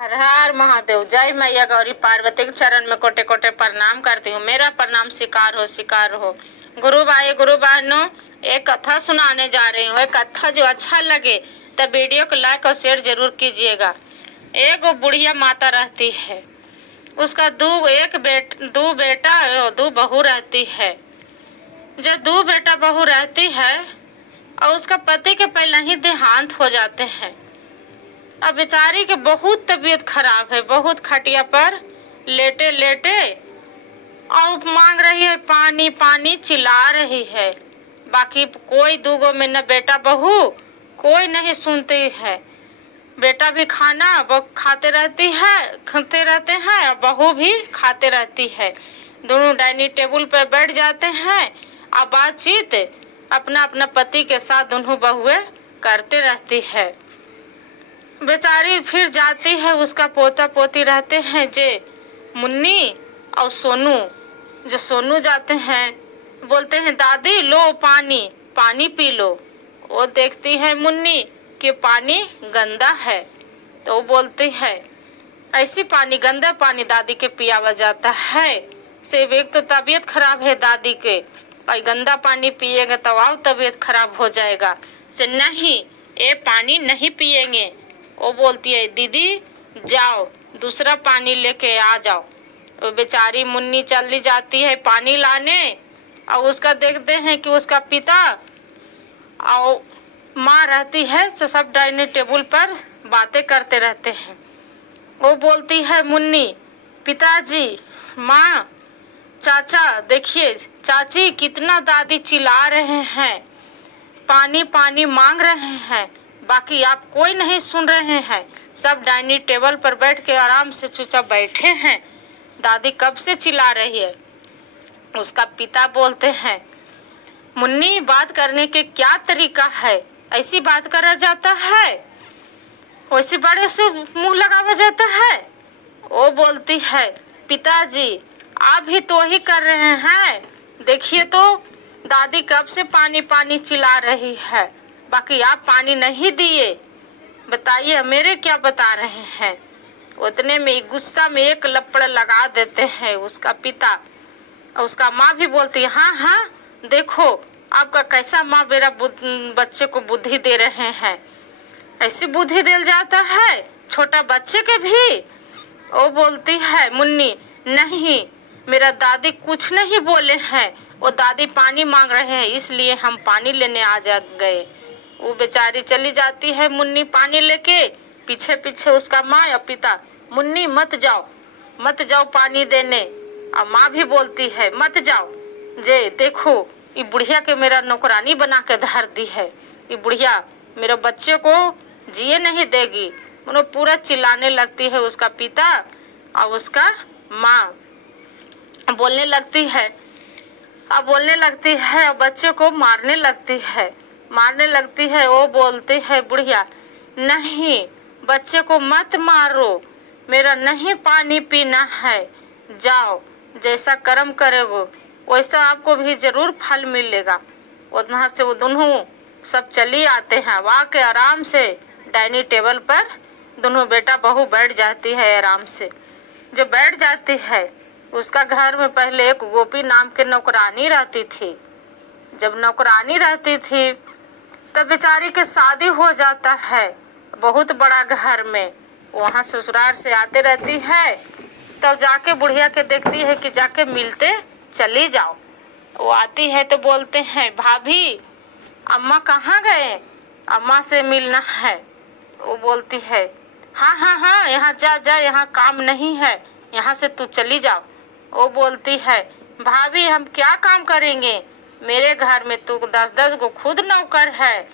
हर हर महादेव। जय मैया गौरी पार्वती के चरण में कोटे कोटे प्रणाम करती हूँ। मेरा प्रणाम स्वीकार हो। गुरु भाई गुरु बहनों, एक कथा सुनाने जा रही हूँ। एक कथा जो अच्छा लगे तो वीडियो को लाइक और शेयर जरूर कीजिएगा। एक बुढ़िया माता रहती है, उसका दो बेटा और दो बहू रहती है। जब दो बेटा बहू रहती है और उसका पति के पहले ही देहांत हो जाते हैं। अब बेचारी के बहुत तबीयत खराब है, बहुत खटिया पर लेटे लेटे और मांग रही है पानी पानी, चिल्ला रही है। बाकी कोई दूगो में न बेटा बहू कोई नहीं सुनती है। बेटा भी खाना खाते रहते हैं और बहू भी खाते रहती है। दोनों डाइनिंग टेबल पर बैठ जाते हैं और बातचीत अपना अपना पति के साथ दोनों बहुएं करते रहती है। बेचारी फिर जाती है, उसका पोता पोती रहते हैं जे मुन्नी और सोनू। जो सोनू जाते हैं बोलते हैं दादी लो पानी पी लो। वो देखती है मुन्नी कि पानी गंदा है, तो वो बोलती है ऐसी पानी गंदा पानी दादी के पियावा जाता है। से एक तो तबीयत खराब है दादी के, और गंदा पानी पिएगा तो और तबीयत खराब हो जाएगा। से नहीं, ये पानी नहीं पिएंगे। वो बोलती है दीदी जाओ दूसरा पानी लेके आ जाओ। वो बेचारी मुन्नी चली जाती है पानी लाने, और उसका देखते हैं कि उसका पिता और माँ रहती है, तो सब डाइनिंग टेबल पर बातें करते रहते हैं। वो बोलती है मुन्नी पिताजी माँ चाचा देखिए चाची कितना दादी चिल्ला रहे हैं, पानी पानी मांग रहे हैं, बाकी आप कोई नहीं सुन रहे हैं। सब डाइनिंग टेबल पर बैठ के आराम से चुपचाप बैठे हैं। दादी कब से चिल्ला रही है। उसका पिता बोलते हैं मुन्नी बात करने के क्या तरीका है, ऐसी बात करा जाता है, वैसे बड़े से मुंह लगावा जाता है। वो बोलती है पिताजी आप भी तो ही कर रहे हैं, देखिए तो दादी कब से पानी पानी चिल्ला रही है, बाकी आप पानी नहीं दिए, बताइए मेरे क्या बता रहे हैं। उतने में गुस्सा में एक लपड़ लगा देते हैं उसका पिता। और उसका माँ भी बोलती है हाँ देखो आपका कैसा माँ मेरा बच्चे को बुद्धि दे रहे हैं, ऐसी बुद्धि दे जाता है छोटा बच्चे के भी। वो बोलती है मुन्नी नहीं मेरा दादी कुछ नहीं बोले हैं, वो दादी पानी मांग रहे हैं इसलिए हम पानी लेने आ जा गए। वो बेचारी चली जाती है मुन्नी पानी लेके, पीछे पीछे उसका माँ या पिता मुन्नी मत जाओ पानी देने। और माँ भी बोलती है मत जाओ, जे देखो ये बुढ़िया के मेरा नौकरानी बना के धर दी है, ये बुढ़िया मेरे बच्चे को जिए नहीं देगी। उन्हें पूरा चिल्लाने लगती है उसका पिता, और उसका माँ बोलने लगती है और बच्चे को मारने लगती है। वो बोलती है बुढ़िया नहीं बच्चे को मत मारो, मेरा नहीं पानी पीना है, जाओ जैसा कर्म करोगे वैसा आपको भी जरूर फल मिलेगा। वहाँ से वो दोनों सब चली आते हैं। वहाँ के आराम से डाइनिंग टेबल पर दोनों बेटा बहू बैठ जाती है आराम से। जो बैठ जाती है उसका घर में पहले एक गोपी नाम के नौकरानी रहती थी। जब नौकरानी रहती थी तब बेचारी के शादी हो जाता है बहुत बड़ा घर में। वहाँ ससुराल से आते रहती है, तब जाके बुढ़िया के देखती है कि जाके मिलते चली जाओ। वो आती है तो बोलते हैं भाभी अम्मा कहाँ गए, अम्मा से मिलना है। वो बोलती है हाँ यहाँ जा यहाँ काम नहीं है, यहाँ से तू चली जाओ। वो बोलती है भाभी हम क्या काम करेंगे, मेरे घर में तो 10-10 को खुद नौकर है,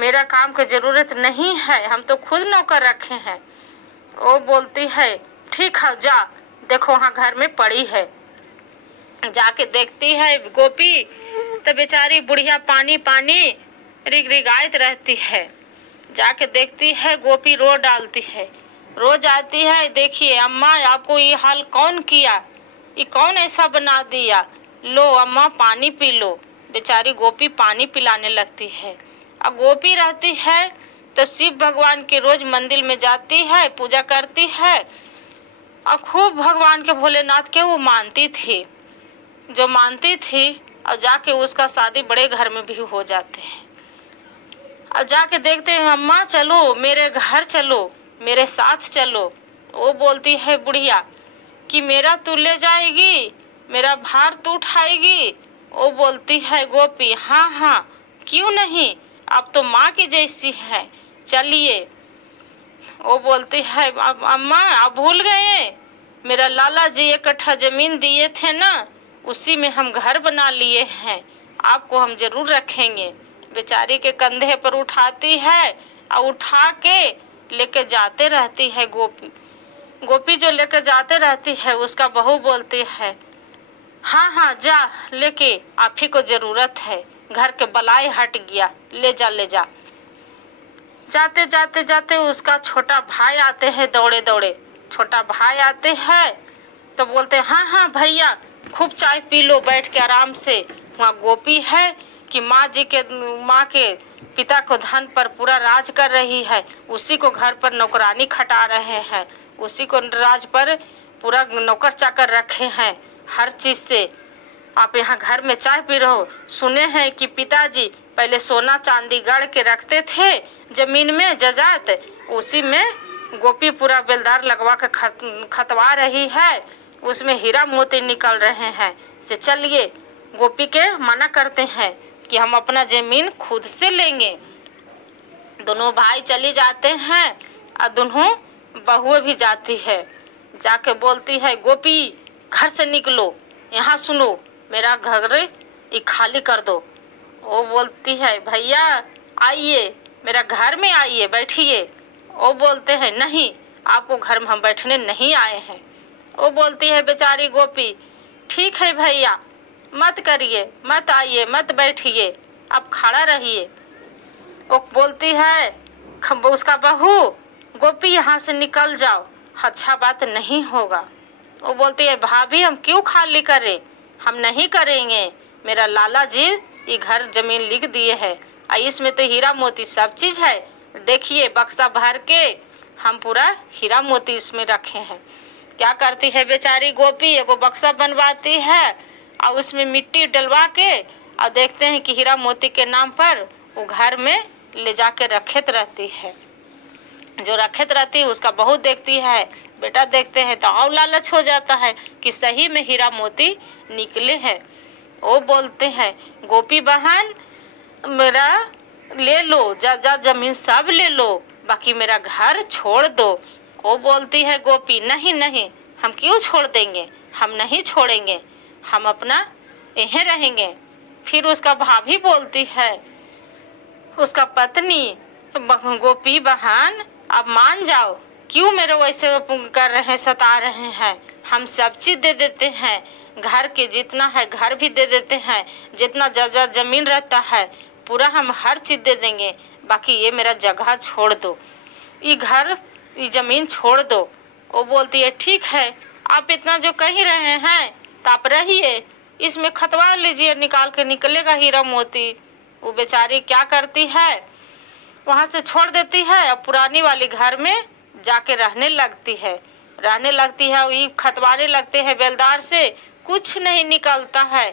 मेरा काम की जरूरत नहीं है, हम तो खुद नौकर रखे हैं। वो बोलती है ठीक है जा देखो वहाँ घर में पड़ी है। जाके देखती है गोपी तो बेचारी बुढ़िया पानी पानी रिगायत रहती है। जाके देखती है गोपी रो डालती है, रो जाती है देखिए अम्मा आपको ये हाल कौन किया, ये कौन ऐसा बना दिया, लो अम्मा पानी पी लो। बेचारी गोपी पानी पिलाने लगती है। और गोपी रहती है तो शिव भगवान के रोज मंदिर में जाती है, पूजा करती है और खूब भगवान के भोलेनाथ के वो मानती थी, जो मानती थी। और जाके उसका शादी बड़े घर में भी हो जाते हैं। और जाके देखते हैं, अम्मा चलो मेरे घर चलो, मेरे साथ चलो। वो बोलती है बुढ़िया कि मेरा तू ले जाएगी, मेरा भार तू उठाएगी। वो बोलती है गोपी हाँ हाँ क्यों नहीं, आप तो माँ की जैसी है, चलिए। वो बोलती है अम्मा आप भूल गए, मेरा लाला जी 1 कट्ठा जमीन दिए थे ना, उसी में हम घर बना लिए हैं, आपको हम जरूर रखेंगे। बेचारी के कंधे पर उठाती है और उठा के लेके जाते रहती है गोपी जो लेके जाते रहती है, उसका बहू बोलती है हाँ हाँ जा लेके, आप ही को जरूरत है, घर के बलाई हट गया, ले जा ले जा। जाते जाते जाते उसका छोटा भाई आते हैं, दौड़े दौड़े छोटा भाई आते हैं तो बोलते हाँ हाँ भैया खूब चाय पी लो बैठ के आराम से। वहाँ गोपी है कि माँ के पिता को धन पर पूरा राज कर रही है, उसी को घर पर नौकरानी खटा रहे हैं, उसी को राज पर पूरा नौकर चाकर रखे हैं हर चीज से। आप यहाँ घर में चाय पी रहे हो, सुने हैं कि पिताजी पहले सोना चांदी गढ़ के रखते थे जमीन में जजात, उसी में गोपी पूरा बेलदार लगवा के खतवा रही है, उसमें हीरा मोती निकल रहे हैं। से चलिए गोपी के मना करते हैं कि हम अपना जमीन खुद से लेंगे। दोनों भाई चली जाते हैं और दोनों बहुएं भी जाती है। जाके बोलती है गोपी घर से निकलो, यहाँ सुनो मेरा घर ये खाली कर दो। वो बोलती है भैया आइए मेरा घर में आइए बैठिए। वो बोलते हैं नहीं आपको घर में हम बैठने नहीं आए हैं। वो बोलती है बेचारी गोपी ठीक है भैया मत करिए, मत आइए, मत बैठिए, आप खड़ा रहिए। वो बोलती है उसका बहू गोपी यहाँ से निकल जाओ, अच्छा बात नहीं होगा। वो बोलती है भाभी हम क्यों खाली करें, हम नहीं करेंगे, मेरा लाला जी ये घर जमीन लिख दिए है और इसमें तो हीरा मोती सब चीज है, देखिए बक्सा भर के हम पूरा हीरा मोती इसमें रखे हैं। क्या करती है बेचारी गोपी, एगो बक्सा बनवाती है और उसमें मिट्टी डलवा के और देखते हैं कि हीरा मोती के नाम पर वो घर में ले जाके रखत रहती है। जो रखत रहती है उसका बहू देखती है, बेटा देखते हैं तो और लालच हो जाता है कि सही में हीरा मोती निकले हैं। वो बोलते हैं गोपी बहन मेरा ले लो, जा जा जमीन सब ले लो, बाकी मेरा घर छोड़ दो। वो बोलती है गोपी नहीं नहीं हम क्यों छोड़ देंगे, हम नहीं छोड़ेंगे, हम अपना यहीं रहेंगे। फिर उसका भाभी बोलती है, उसका पत्नी गोपी बहन अब मान जाओ, क्यों मेरे वैसे कर रहे हैं, सता रहे हैं, हम सब चीज दे देते हैं, घर के जितना है घर भी दे देते हैं, जितना जमीन रहता है पूरा हम हर चीज दे देंगे, बाकी ये मेरा जगह छोड़ दो, ये घर ये जमीन छोड़ दो। वो बोलती है ठीक है आप इतना जो कह रहे हैं तो आप रहिए, इसमें खतवा लीजिए, निकाल के निकलेगा हीरा मोती। वो बेचारी क्या करती है वहां से छोड़ देती है और पुरानी वाली घर में जाके रहने लगती है वही खतवाने लगते हैं बेलदार से, कुछ नहीं निकलता है,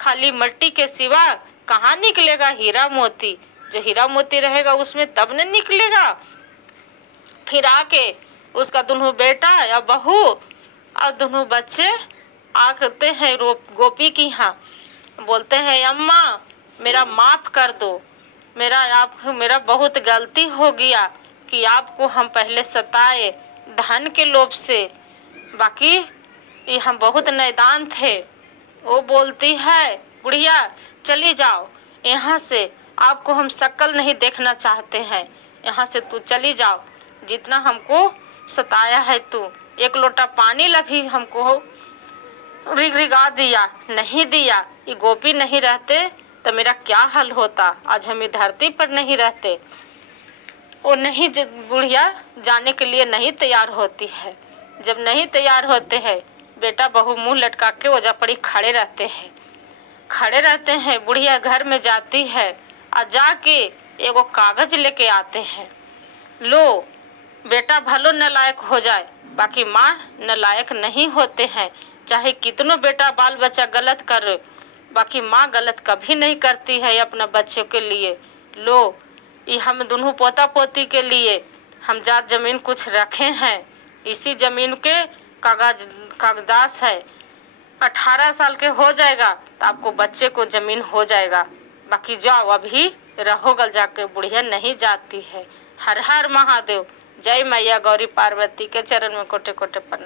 खाली मिट्टी के सिवा कहाँ निकलेगा हीरा मोती, जो हीरा मोती रहेगा उसमें तब न निकलेगा। फिर आके उसका दोनों बेटा या बहू और दोनों बच्चे आते हैं गोपी की यहाँ, बोलते हैं अम्मा मेरा माफ कर दो, मेरा बहुत गलती हो गया कि आपको हम पहले सताए धन के लोभ से, बाकी ये हम बहुत नादान थे। वो बोलती है बुढ़िया चली जाओ यहाँ से, आपको हम शक्ल नहीं देखना चाहते हैं, यहाँ से तू चली जाओ, जितना हमको सताया है तू, 1 लोटा पानी भी हमको रिगा दिया नहीं दिया, ये गोपी नहीं रहते तो मेरा क्या हाल होता, आज हम धरती पर नहीं रहते। वो नहीं बुढ़िया जाने के लिए नहीं तैयार होती है। जब नहीं तैयार होते हैं बेटा बहू मुंह लटका के ओजा पड़ी खड़े रहते हैं। बुढ़िया घर में जाती है और जाके एगो कागज लेके आते हैं। लो बेटा भलो नालायक हो जाए, बाकी माँ नालायक नहीं होते हैं। चाहे कितनों बेटा बाल बच्चा गलत करे, बाकी माँ गलत कभी नहीं करती है अपना बच्चों के लिए। लो ये हम दोनों पोता पोती के लिए हम जात जमीन कुछ रखे हैं। इसी जमीन के कागजात है। 18 साल के हो जाएगा तो आपको बच्चे को जमीन हो जाएगा। बाकी जाओ अभी रहोगल जाके, बुढ़िया नहीं जाती है। हर हर महादेव। जय मैया गौरी पार्वती के चरण में कोटे कोटे प्रणाम।